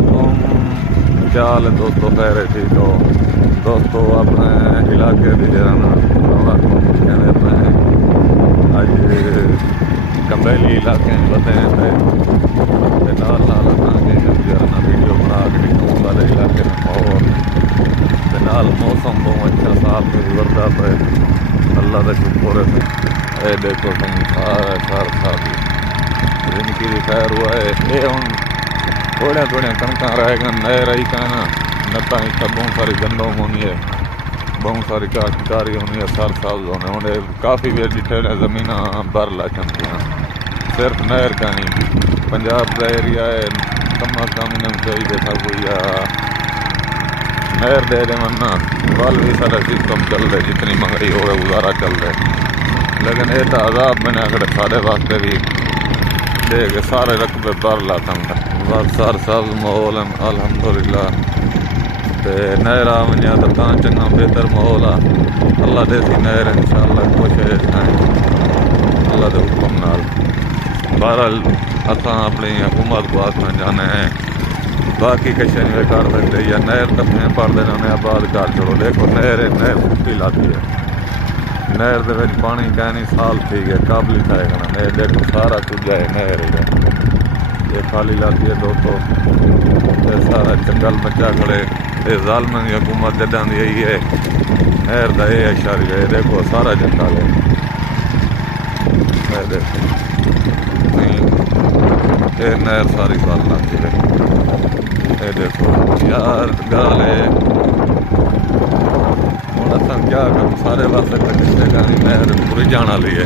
علیکم، کیا حال ہے دوستو؟ خیر ہے؟ ٹھیک ہو دوستو؟ اپنے علاقے کی اج کمبیلی علاقے بتے ہیں نال ویڈیو بنا کے دکھاؤں سارے علاقے میں ماحول نال موسم بہت اچھا صاف گزرتا پہ اللہ کا شکر ہے۔ اے دیکھو تم سارا زندگی بھی خیر ہوا ہے۔ یہ ہوں تھوڑے کنکاں رہ گئے، نئے رہی کہنا نتا بہت ساری گندم ہونی ہے، بہت ساری کاشتکاری ہونی ہے، سر سبز ہونے ہونے کافی بھی ڈٹھیلے زمین بر لچن گیا، صرف نہر کا نہیں پنجاب کا ایریا ہے کما کم چاہیے تھا کوئی نہر دے دے ورنہ بل بھی سارا سسٹم چل رہے، جتنی مہنگائی ہو رہی گزارا چل رہے، لیکن یہ تو عذاب میں نے اگر سارے واسطے بھی دے کے سارے رقبے بر لاتا ہوں بس سر سبز ماحول الحمدللہ نہر آ ونیا تو چنگا بہتر ماحول آ اللہ دے سی نہر انشاءاللہ کوشش کریں اللہ دے حکم نال۔ بہرحال اتھاں اپنی حکومت کو آسنا جانے ہیں باقی کچھ نہیں کر سکتے، یا نہر تفہیں پڑھ دینا انہیں آباد کر چھوڑو۔ دیکھو نہر سکی لاتی ہے، نہر دے وچ پانی کہنی سال تھی گئے قابل ہی تھائے گا نہر، دیکھو سارا کچھ ہے نہر ہے، یہ خالی لاتی ہے دوستو، یہ سارا جنگل بچا کھڑے، یہ ظالموں کی حکومت جداں دی آئی ہے نہر دا یہ اشاریہ ہے، دیکھو سارا جنگل ہے، یہ دیکھو یہ نہر ساری بال لاتی ہے، یہ دیکھو یار گال ہے ہوں اصل کیا کروں سارے پاسے جگہ نہر پوری جان والی ہے،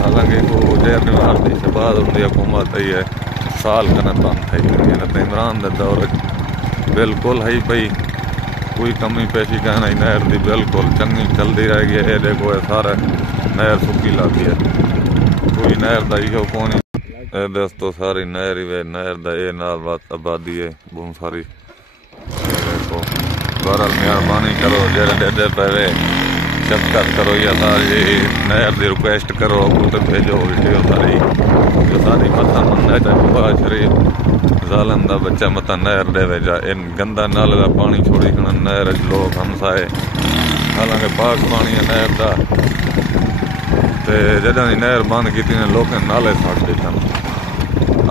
حالانکہ کو جیر نواز کی شباد ان کی حکومت آئی ہے سال کنے بند تھی عمران دے دور بالکل ہے پئی کوئی کمی پیشی کہنا نہر دی بالکل چنگی چلتی رہ گئی ہے، یہ دیکھو یہ سارا نہر سکی لاتی ہے کوئی نہر دا یہ کون دوستو ساری نہر ہی نہر دا یہ نال بات آبادی ہے بہت ساری، دیکھو بہرحال مہربانی کرو جڑے دے پے شفقت کرو یا ساری نہر دی ریکویسٹ کرو تو بھیجو ویڈیو ساری جو ساری متا مننا چاہیے شریف ظالم دا بچہ متا نہر دے ویجا ان گندا نالے دا پانی چھوڑی کھڑا نہر لوگ ہمسائے، حالانکہ پاک پانی ہے نہر دا تے جداں دی نہر بند کیتی نے لوگ نالے سٹ دیتے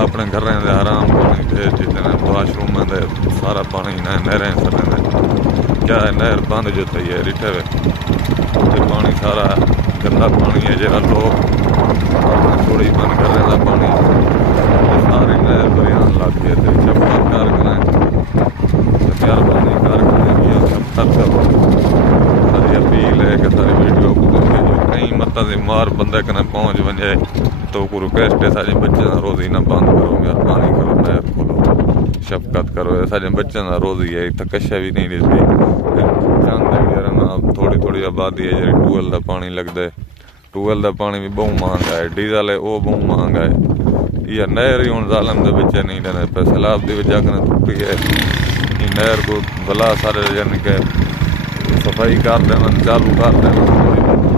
اپنے گھریں دے حرام پانی بھیج دیتے ہیں، واش روم دے سارا پانی نہریں سٹیں دے، کیا ہے نہر بند جو تھی ہے ریٹھے وے پانی سارا گندا پانی ہے جہاں لوگ تھوڑی بند کر رہے ہیں پانی ساری نہر بریان لگ کے شفقت کر کریں مہربانی کر کریں یہ شفقت کرو ساری اپیل ہے کہ ساری ویڈیو کو بھیجو کہیں متا دی مار بندے کنے پہنچ ونجے تو کو ریکویسٹ ہے سارے بچے نہ روزی نہ بند کرو، مہربانی کرو نہر کھولو شفقت کرو، سارے بچے نہ روزی ہے کشے بھی نہیں دستی تھوڑی آبادی ہے جی ٹویل کا پانی لگتا ہے، ٹویل کا پانی بھی بہت مہنگا ہے، ڈیزل ہے وہ بہت مہنگا ہے، یہ نہر ہی ہوں ظالم دے بچے نہیں دینے پہ سیلاب کی وجہ کنے ٹوٹی ہے یہ نہر کو بلا سارے یعنی کہ صفائی کر دیں چالو کر دیں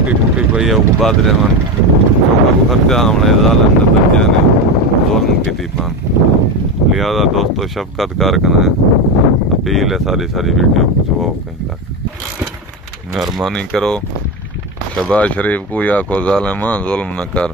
ٹوٹی پئی ہے وہ بعد دیں خرچہ ہونا ظالم دے بچے نے ظلم کی پان، لہذا دوستو شفقت کر کے اپیل ہے ساری ویڈیو جو کہیں تک مہربانی کرو، شہباز شریف کو یا کو ظالم ظلم نہ کر۔